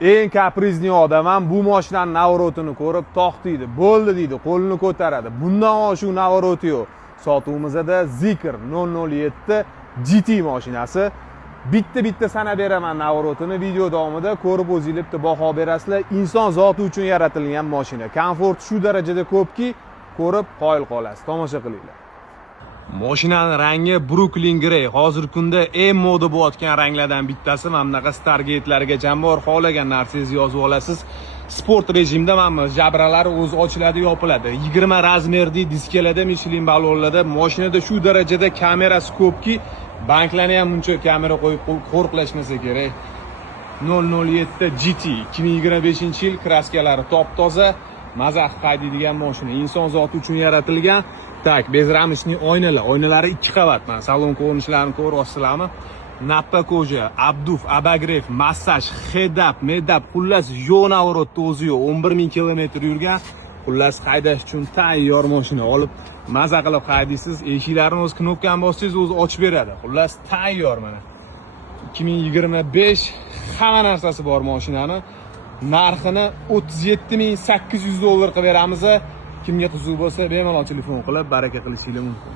Eng kaprizli odam bu mashinaning navorotini ko'rib to'xtaydi, bo'ldi deydi, qo'lini ko'taradi. Bundan oshiq navoroti yo'q. Sotuvimizda Zikr 007 GT mashinasi. Bitta sanab beraman navorotini. Video davomida ko'rib o'zingiz baho berasizlar. Inson zoti uchun yaratilgan mashina. Komfort shu darajada ko'pki, ko'rib qoyil qolasiz. Tomosha qilinglar. Mashinaning rangi Brooklyn Grey. Hozirgi kunda eng moda bo'layotgan ranglardan bittasi. Mana bunaqa Stargate'largacha bor. Xohlagan narsangizni yozib olasiz. Sport rejimda mana jabralari o'zi ochiladi, yopiladi. 20 razmerli diskalarda, Michelin ballonlarda mashinada shu darajada kamerasi ko'pki, banklarni ham buncha kamera qo'yib qo'riqlashmasa kerak. 007 GT 2025-yil kraskalari top-toza, mazax qaydiydigan mashina. Inson zoti uchun yaratilgan. Tak, bezramishning oynalari 2 qavat. Mana salon ko'rinishlarini ko'ryapsizlarmi? Nappa koja, abduf, abagrev, massaj, head-up, med-up, xullas yo'q navorotda o'zi yo'q. 11000 kilometr yurgan. Xullas haydash uchun tayyor mashina olib, maza qilib haydaysiz. Eshiklarni o'z knopkani bossangiz o'zi ochib beradi. Xullas tayyor mana. 2025 hamma narsasi bor mashinani. Narxini $37800 qilib beramiz. Kimga qiziq bo'lsa, bemalol telefon qilib baraka qilishingiz mumkin.